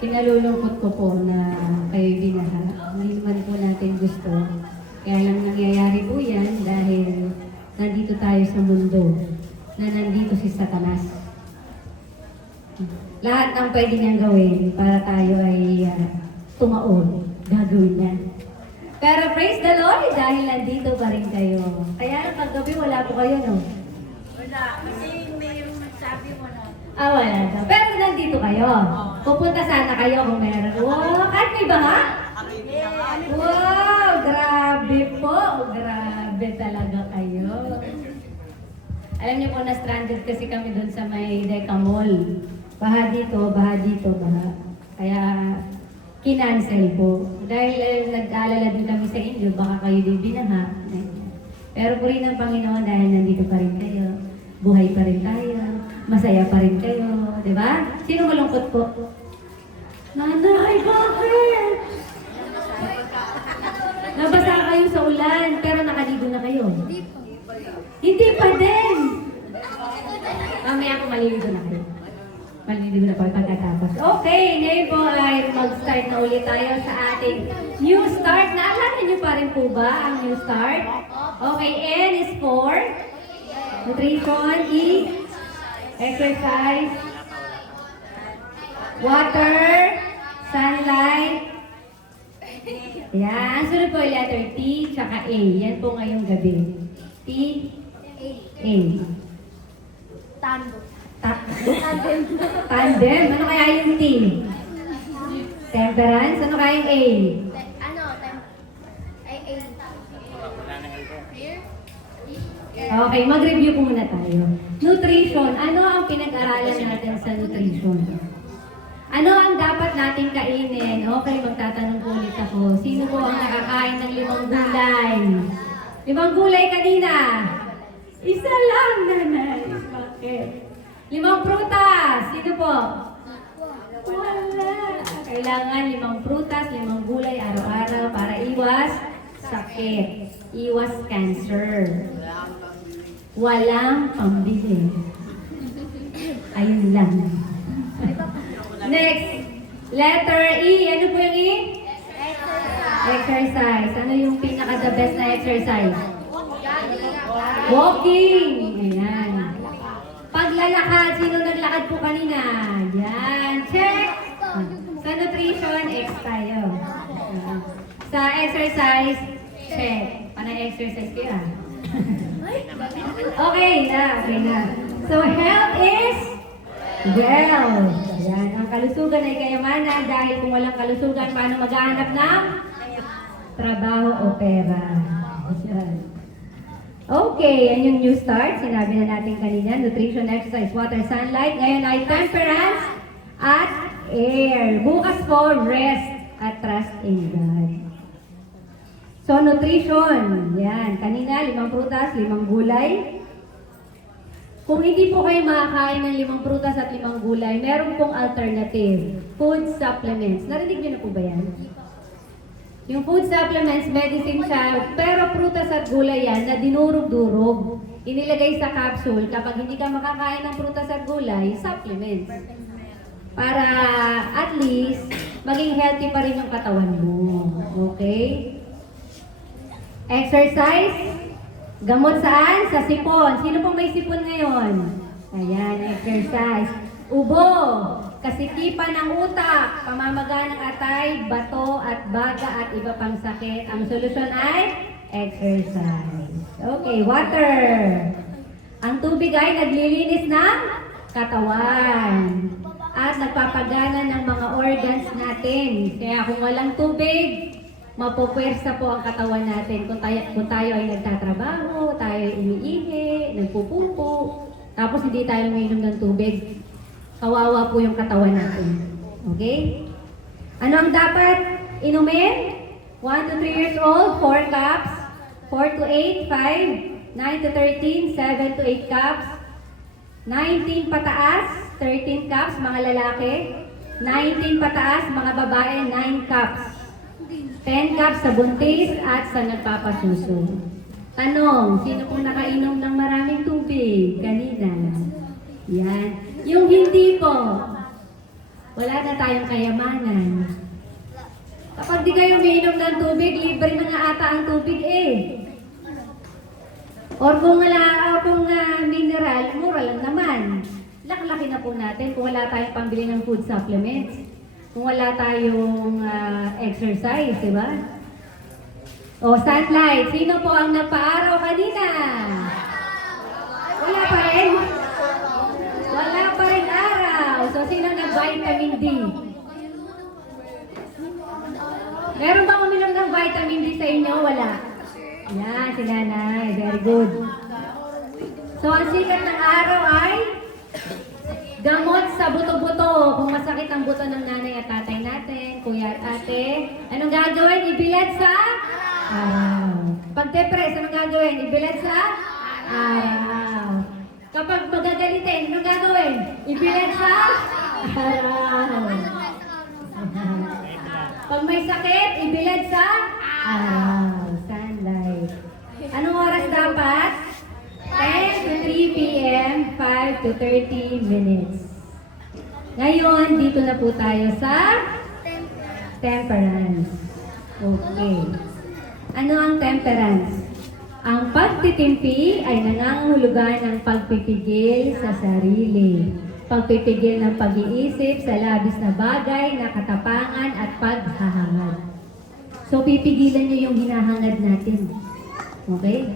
Pinalulungkot ko po na kayo'y binaha. Hindi naman po natin gusto. Kaya lang nangyayari po yan dahil nandito tayo sa mundo na nandito si Satanas. Lahat ng pwede niyang gawin para tayo ay tumaon, gagawin niya. Pero praise the Lord dahil nandito pa rin kayo. Kaya paggabi wala po kayo, no? Wala, kasi may sabi mo na. Wala daw. Pero nandito kayo. Pupunta sana kayo kung meron. Wow, kahit may baha? Wow, grabe po. Grabe talaga kayo. Alam niyo po na stranded kasi kami doon sa may Deca Mall. Baha dito, baha dito, baha. Kaya kinancel po. Dahil nag-aalala din kami sa inyo, baka kayo din binaha. Pero po rin ang Panginoon dahil nandito pa rin kayo. Buhay pa rin tayo. Masaya pa rin kayo. Diba? Sino malungkot po? Nanay, bakit? Nabasa kayo sa ulan, pero nakaligo na kayo. Hindi pa din. Mamaya ko maliligo na kayo. Maliligo na po pagkatapos. Okay, ngayon po ay mag-start na ulit tayo sa ating new start. Naalala niyo pa rin po ba ang new start? Okay, N is for nutrition, E, exercise, water, sunlight. Yan. Ang sunod po ay letter T, tsaka A. Yan po ngayong gabi. T, A. Tambo. Tandem. Ano kaya yung T? Temperance. Ano kaya yung A? Okay, mag-review po muna tayo. Nutrition. Ano ang pinag-aralan natin sa nutrition? Ano ang dapat natin kainin? Okay, magtatanong po ulit ako. Sino po ang nakakain ng 5 gulay? 5 gulay kanina? Isa lang, nanay. Bakit? 5 prutas. Sino po? Wala. Kailangan 5 prutas, 5 gulay araw-araw para iwas sakit. Iwas cancer. Walang pambili. Ayun lang. Next. Letter E. Ano po yung E? Exercise. Ano yung pinaka-the best na exercise? Walking. Ayan. Paglalakad. Sino naglakad po kanina? Yan. Check. Sa nutrition, X tayo. Sa exercise, check. Panay-exercise kayo ah. Okay na. Okay na. So, health is wealth. Ayan. Ang kalusugan ay kayamanan dahil kung walang kalusugan, paano maghahanap ng trabaho o pera? Ayan. Okay, yan yung new start. Sinabi na natin kanina, nutrition, exercise, water, sunlight. Ngayon ay temperance at air. Bukas po, rest at trust in God. So, nutrition. Yan. Kanina, 5 prutas, 5 gulay. Kung hindi po kayo makakain ng 5 prutas at 5 gulay, meron pong alternative. Food supplements. Narinig niyo na po ba yan? Yung food supplements, medicine siya, pero prutas at gulay yan na dinurog-durog. Inilagay sa capsule. Kapag hindi ka makakain ng prutas at gulay, supplements. Para at least, maging healthy pa rin yung katawan mo. Okay? Exercise. Gamot saan? Sa sipon. Sino pong may sipon ngayon? Ayan, exercise. Ubo. Kasikipan ng utak. Pamamaga ng atay, bato at baga at iba pang sakit. Ang solusyon ay exercise. Okay, water. Ang tubig ay naglilinis ng katawan. At nagpapagana ng mga organs natin. Kaya kung walang tubig, mapupwersa po ang katawan natin. Kung tayo ay nagtatrabaho, tayo ay umiihi, nagpupupo, tapos hindi tayo umiinom ng tubig, kawawa po yung katawan natin. Okay? Ano ang dapat inumin? 1 to 3 years old, 4 cups. 4 to 8, 5. 9 to 13, 7 to 8 cups. 19 pataas, 13 cups, mga lalaki. 19 pataas, mga babae, 9 cups. 10 cups sa buntis at sa nagpapasuso. Tanong, sino pong nakainom ng maraming tubig kanina? Yan. Yung hindi po. Wala na tayong kayamanan. Kapag di kayo umiinom ng tubig, libre na nga ata ang tubig eh. Or kung mineral, mura lang naman. Laki-laki na po natin kung wala tayong pambili ng food supplements. Kung wala tayong exercise, di ba? O, sunlight. Sino po ang nagpa-araw kanina? Wala pa rin? Wala pa rin araw. So, sino nag-vitamin D? Meron bang uminom ng vitamin D sa inyo? Wala. Yan, si nanay. Very good. So, ang sikat ng araw ay gamot sa buto-buto. Kung masakit ang buto ng nanay at tatay natin, kuya at ate, anong gagawin? Ibilad sa araw. Pag depress, anong gagawin? Ibilad sa araw. Kapag magagalitin, anong gagawin? Ibilad sa araw. Pag may sakit, ibilad sa araw. Sunlight. Anong oras dapat? 10 to 3 p.m., 5 to 30 minutes. Ngayon, dito na po tayo sa temperance. Okay. Ano ang temperance? Ang pagtitimpi ay nangangahulugan ng pagpipigil sa sarili. Pagpipigil ng pag-iisip sa labis na bagay na katapangan at paghahangad. So, pipigilan niyo yung hinahangad natin. Okay?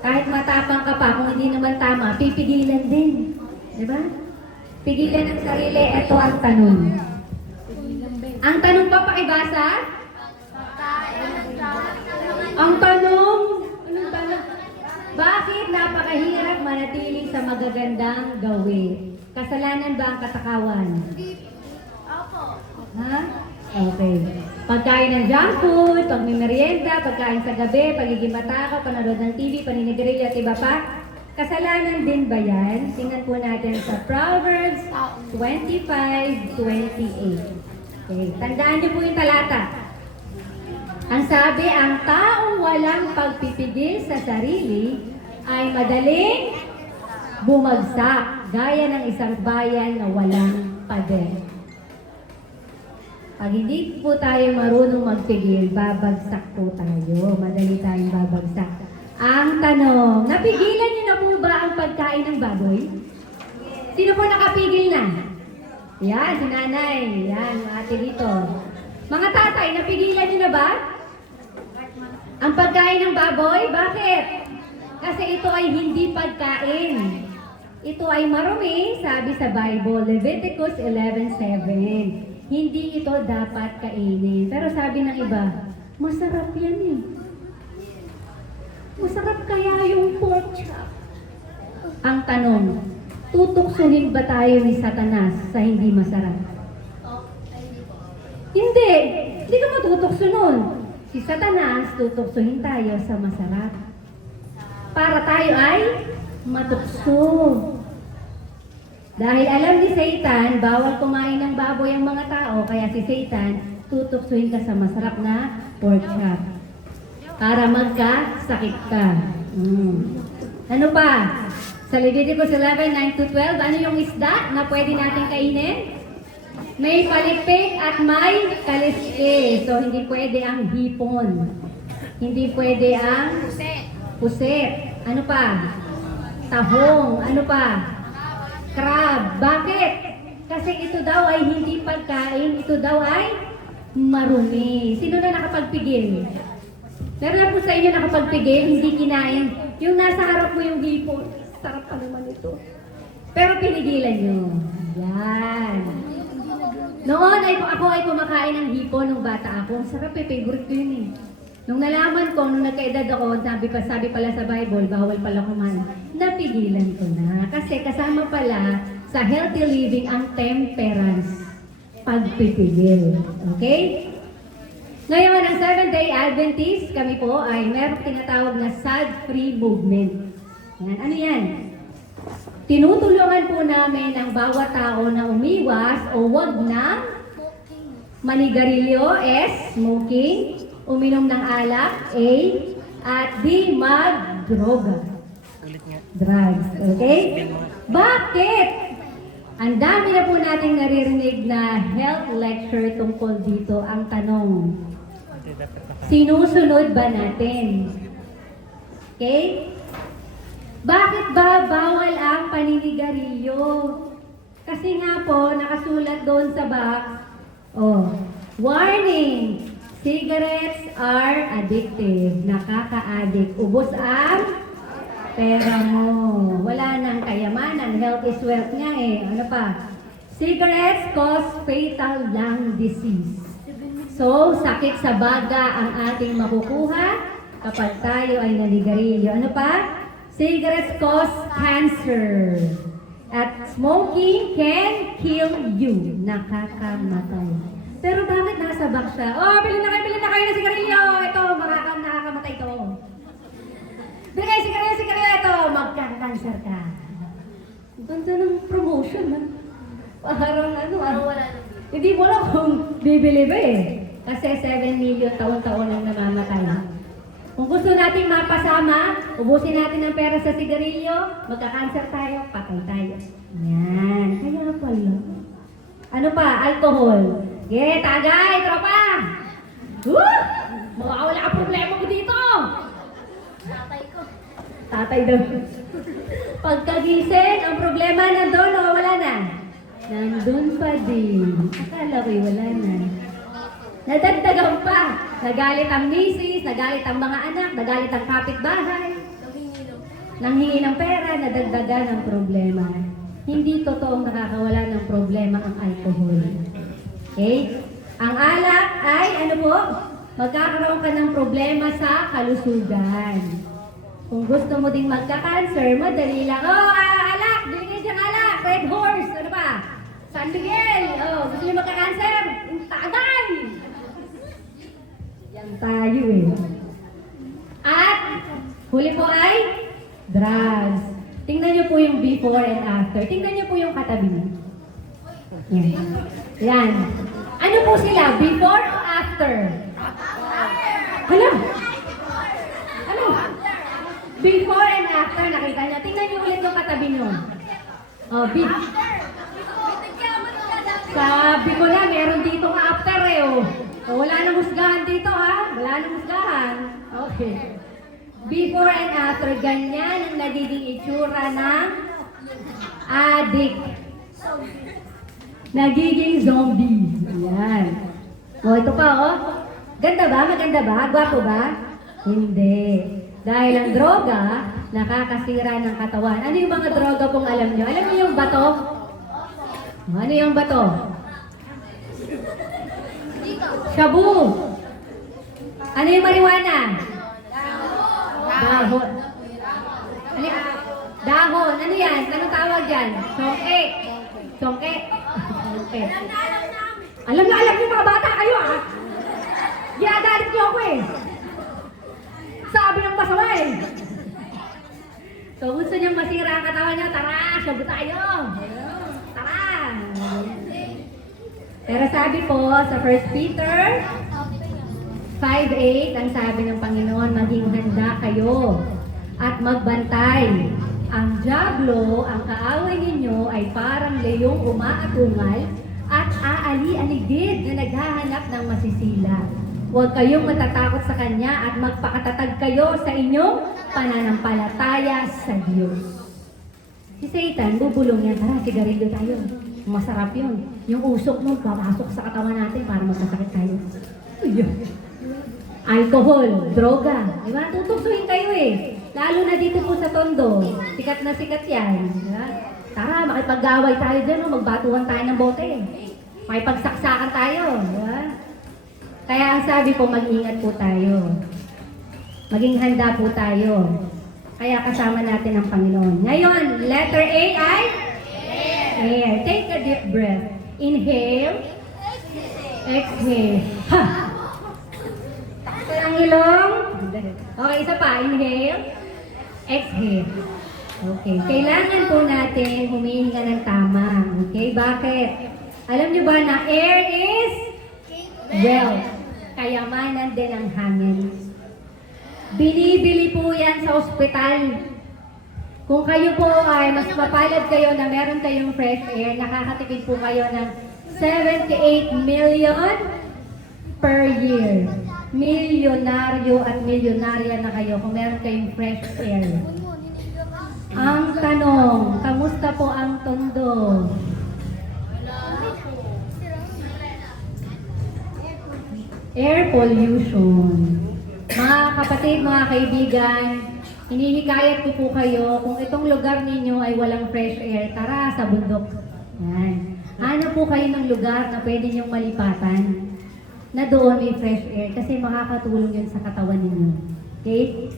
Kahit matapang ka pa, kung hindi naman tama, pipigilan din. Diba? Pigilan ng sarili, ito ang tanong. Ang tanong pa pakibasa? Ang tanong, anong tanong? Bakit napakahirap manatiling sa magagandang gawin? Kasalanan ba ang katakawan? Ha? Okay. Pagkain ng junk food, pagmimerienda, pagkain sa gabi, pagiging matakaw, panonood ng TV, paninigrilyo at iba pa. Kasalanan din ba yan? Tingnan po natin sa Proverbs 25:28. Okay. Tandaan niyo po yung talata. Ang sabi, ang taong walang pagpipigil sa sarili ay madaling bumagsak, gaya ng isang bayan na walang pader. Pag hindi po tayo marunong magpigil, babagsak po tayo. Madali tayong babagsak. Ang tanong, napigilan niyo na po ba ang pagkain ng baboy? Sino po nakapigil na? Yan, si nanay. Yan, ate dito. Mga tatay, napigilan niyo na ba? Ang pagkain ng baboy? Bakit? Kasi ito ay hindi pagkain. Ito ay marumi, sabi sa Bible, Leviticus 11:7. Hindi ito dapat kainin. Pero sabi ng iba, masarap yan eh. Masarap kaya yung pork chop? Ang tanong, tutuksuhin ba tayo ni Satanas sa hindi masarap? Hindi. Hindi ka matutukso nun. Si Satanas, tutuksuhin tayo sa masarap. Para tayo ay matukso. Dahil alam ni Satan, bawal kumain ng baboy ang mga tao, kaya si Satan, tutuksuhin ka sa masarap na pork chop. Para magkasakit ka. Ano pa? Sa Leviticus 11:9-12, ano yung isda na pwede natin kainin? May palikpik at may kaliske. So, hindi pwede ang hipon. Hindi pwede ang puset. Ano pa? Tahong. Ano pa? Crab. Bakit? Kasi ito daw ay hindi pagkain. Ito daw ay marumi. Sino na nakapagpigil? Meron na po sa inyo nakapagpigil, hindi kinain. Yung nasa harap mo yung hipon. Sarap pa naman ito. Pero pinigilan nyo. Yan. Noon ako ay kumakain ng hipon nung bata ako. Ang sarap eh, favorite ko yun eh. Nung nalaman ko, nung nagkaedad ako, sabi pala sa Bible, bawal pala kumain. Napigilan ko na. Kasi kasama pala sa healthy living ang temperance. Pagpipigil. Okay? Ngayon, ang Seventh-day Adventist, kami po ay merong tinatawag na SAD-free movement. Yan. Ano yan? Tinutulungan po namin ang bawat tao na umiwas o wag na manigarilyo, S, smoking, uminom ng alak, A, at D, mag-droga. Drugs. Okay? Bakit? Ang dami na po nating naririnig na health lecture tungkol dito. Ang tanong, sinusunod ba natin? Okay? Bakit ba bawal ang paninigarilyo? Kasi nga po, nakasulat doon sa box, warning! Cigarettes are addictive. Nakaka-addict. Ubos ang pera mo. Wala nang kayamanan. Health is wealth nga eh. Ano pa? Cigarettes cause fatal lung disease. So, sakit sa baga ang ating makukuha kapag tayo ay nanigarilyo. Ano pa? Cigarettes cause cancer. At smoking can kill you. Nakakamatay. Pero bakit nasa box siya? Oh, bilhin na kayo ng sigarilyo. Ito, nakakamatay ito. Bilhin kayo sigarilyo. Ito, magkaka-cancer ka. Ganda ng promotion, ha? Parang hindi mo lang kung bibili ba eh. Kasi 7 million taon-taon ang namamatay. Kung gusto nating mapasama, ubusin natin ang pera sa sigarilyo, magka-cancer tayo, patay tayo. Yan. Kaya pala. Ano pa? Alcohol. Yeah, tagay, tropa! Woo! Makakawala ka problema mo dito! Tatay ko. Tatay daw. Pagkagising, ang problema nandun o wala na? Nandun pa din. Akala ko'y wala na. Nadagdagan pa. Nagalit ang misis, nagalit ang mga anak, nagalit ang kapitbahay. Nanghingi ng pera, nadagdagan ang problema. Hindi totoong nakakawala ng problema ang alcohol. Okay? Ang alak ay, ano po? Magkakaroon ka ng problema sa kalusugan. Kung gusto mo ding magka-cancer, madali lang. Alak! Bilhin siyang alak! Red Horse! Ano ba? San Miguel! Gusto niyo magka-cancer? Tagay! Yan tayo eh. At, huli po ay, drugs. Tingnan niyo po yung before and after. Tingnan niyo po yung katabi niyo. Yan. Yan. Ano po sila? Before o after? Ano? Ano? Before and after, nakita niyo. Tingnan niyo ulit yung katabi niyo. Sabi ko na, meron dito nga after eh. Wala nang husgahan dito ha. Wala nang husgahan. Okay. Before and after, ganyan ang nagiging itsura ng addict. Nagiging zombie. Ayan. Ito pa Ganda ba? Maganda ba? Gwapo ba? Hindi. Dahil ang droga, nakakasira ng katawan. Ano yung mga droga kung alam nyo? Alam nyo yung bato? Ano yung bato? Shabu. Ano yung marijuana? Dahon. Ano yan? Dahon. Ano yan? Anong tawag yan? Songke. Songke. Songke. Alam niyo mga bata kayo Ginagalit niyo ako eh. Sabi ng masama eh. So gusto niyang masira ang katawan niya, tara, shabu tayo. Tara. Pero sabi po sa 1 Peter 5:8, ang sabi ng Panginoon, maging handa kayo at magbantay. Ang dyablo, ang kaaway ninyo ay parang leyong umaatungal at aali-aligid na naghahanap ng masisila. Huwag kayong matatakot sa Kanya at magpakatatag kayo sa inyong pananampalataya sa Diyos. Si Satan, bubulong yan, tara, sigarilyo tayo. Masarap yun. Yung usok mo, papasok sa katawan natin para magkasakit tayo. Alcohol, droga. Diba? Tutuksuhin kayo eh. Lalo na dito po sa Tondo. Sikat na sikat yan. Diba? Tara, makipag-away tayo dyan. Magbatuhan tayo ng bote. Makipagsaksakan tayo. Diba? Kaya ang sabi po, mag-ingat po tayo. Maging handa po tayo. Kaya kasama natin ang Panginoon. Ngayon, letter A ay? Air. Take a deep breath. Inhale. Exhale. Ha! Takpan ang ilong. Okay, isa pa. Inhale. Exhale. Okay. Kailangan po natin humihinga ng tama. Okay? Bakit? Alam niyo ba na air is wealth. Kayamanan din ang hangin. Binibili po yan sa ospital. Kung kayo po ay mas mapalad kayo na meron kayong fresh air, nakakatipid po kayo ng 78 million per year. Milyonaryo at milyonarya na kayo kung meron kayong fresh air. Ang tanong, kamusta po ang Tondo? Air pollution. Mga kapatid, mga kaibigan, hinihikayat ko po kayo, kung itong lugar ninyo ay walang fresh air, tara sa bundok. Yan. Hanap po kayo ng lugar na pwede niyong malipatan na doon may fresh air kasi makakatulong yun sa katawan ninyo. Okay?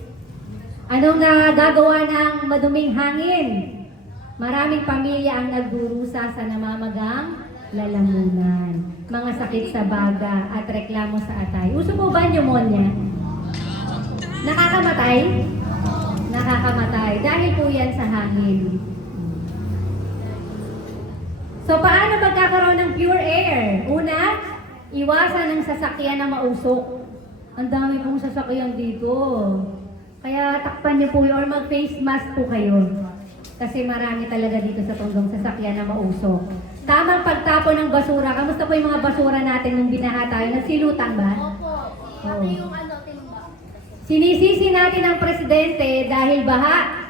Anong nagagawa ng maduming hangin? Maraming pamilya ang nagdurusa sa namamagang lalamunan, mga sakit sa baga at reklamo sa atay. Uso po ba pneumonia? Nakakamatay? Nakakamatay. Dahil po yan sa hangin. So, paano magkakaroon ng pure air? Una, iwasan ng sasakyan na mausok. Ang dami pong sasakyan dito. Kaya takpan niyo po or mag-face mask po kayo. Kasi marami talaga dito sa Tondong sasakyan na mausok. Tamang pagtapon ng basura. Kamusta po yung mga basura natin nung binaha tayo? Nagsilutan ba? Opo. Pati yung timba. Sinisisi natin ang presidente dahil baha.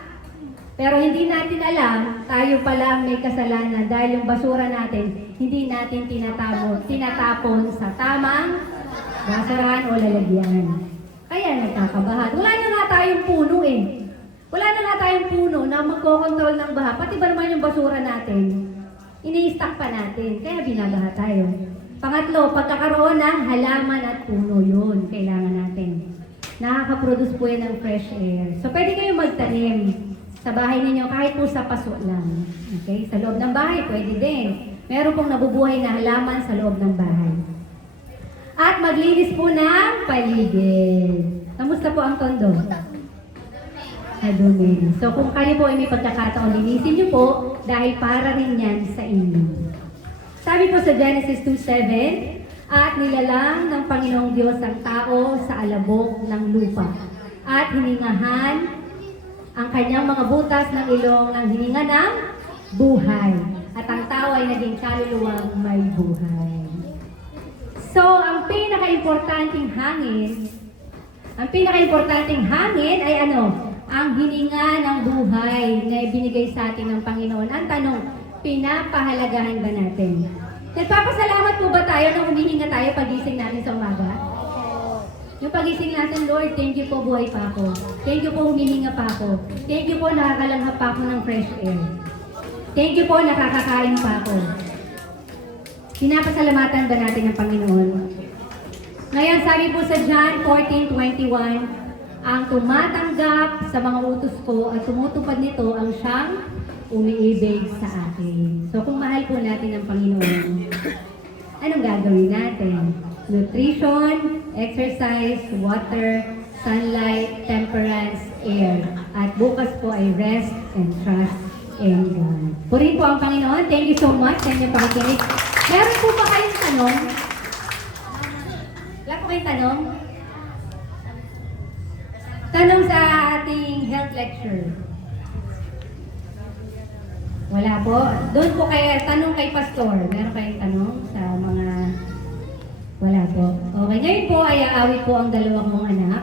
Pero hindi natin alam, tayo pala ang may kasalanan dahil yung basura natin, hindi natin tinatapon sa tamang basurahan o lalagyan. Kaya nagkakabaha. Wala na nga tayong puno eh. Wala na nga tayong puno na magkokontrol ng baha. Pati ba naman yung basura natin? Ini-stack pa natin, kaya binabaha tayo. Pangatlo, pagkakaroon ng halaman at puno, yun, kailangan natin. Nakaka-produce po yan ng fresh air. So, pwede kayong magtanim sa bahay ninyo kahit po sa paso lang. Okay? Sa loob ng bahay, pwede din. Meron pong nabubuhay na halaman sa loob ng bahay. At maglinis po ng paligid. Kamusta po ang Tondo? Madumi. So kung kayo po ay may pagkakataon, linisin niyo po dahil para rin yan sa inyo. Sabi po sa Genesis 2:7, at nilalang ng Panginoong Diyos ang tao sa alabok ng lupa at hiningahan ang kanyang mga butas ng ilong ng hininga ng buhay. At ang tao ay naging kaluluwang may buhay. So, ang pinaka-importanting hangin ay ano? Ang hininga ng buhay na ibinigay sa atin ng Panginoon. Ang tanong, pinapahalagahan ba natin? Nagpapasalamat po ba tayo nung humihinga tayo pagising natin sa umaga? Yung pagising natin, Lord, thank you po, buhay pa ako. Thank you po, humihinga pa ako. Thank you po, nakakalanghap pa ako ng fresh air. Thank you po, nakakakain pa ako. Pinapasalamatan ba natin ang Panginoon? Ngayon, sabi po sa John 14:21, ang tumatanggap sa mga utos ko at tumutupad nito ang siyang umiibig sa akin. So kung mahal po natin ang Panginoon, anong gagawin natin? Nutrition, exercise, water, sunlight, temperance, air. At bukas po ay rest and trust in God. Purihin po ang Panginoon. Thank you so much sa inyong pakikinig. Meron po ba kayong tanong? Wala po kayong tanong? Tanong sa ating health lecture. Wala po. Doon po kayo, tanong kay Pastor. Meron kayong tanong sa mga... Wala po. Okay, ngayon po ay aawit po ang dalawang mong anak.